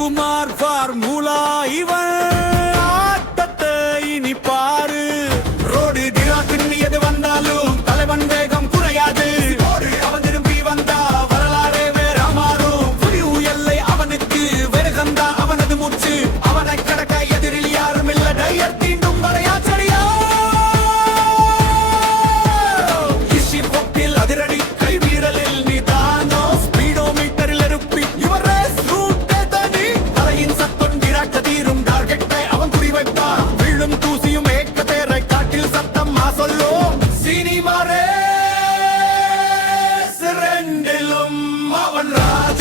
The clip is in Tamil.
குமார் ஃபார்முலா இவன் ஆட்டத்தை இனி பாரு. ரோடு டிராக்குன்னு எது வந்தாலும் தலைவன் வேகம் குறையாது. அவன் திரும்பி வந்தா வரலாறே வேற மாறும். புலிவு எல்லை அவனுக்கு வேகந்தா அவனது மூச்சு. அவனை கடக்க எதிரில் யாரும் இல்ல. டயர் தீண்டும் வரையாச்சரியா இஷி பொப்பில் அதிரடி கை வீரலில் நிதானோ ஸ்பீடோ மீட்டரில் இருப்பி இவர் ரேஸ் ரூட் தனி தலையின் சத்தம் விராட்ட தீரும். டார்கெட்டை அவன் குறிவைப்பான். விழும் தூசியும் ஏக்க தேரை காட்டில் சத்தம் சொல்லும். சினிமா ரேஸ் ரெண்டிலும் அவன் ராஜா.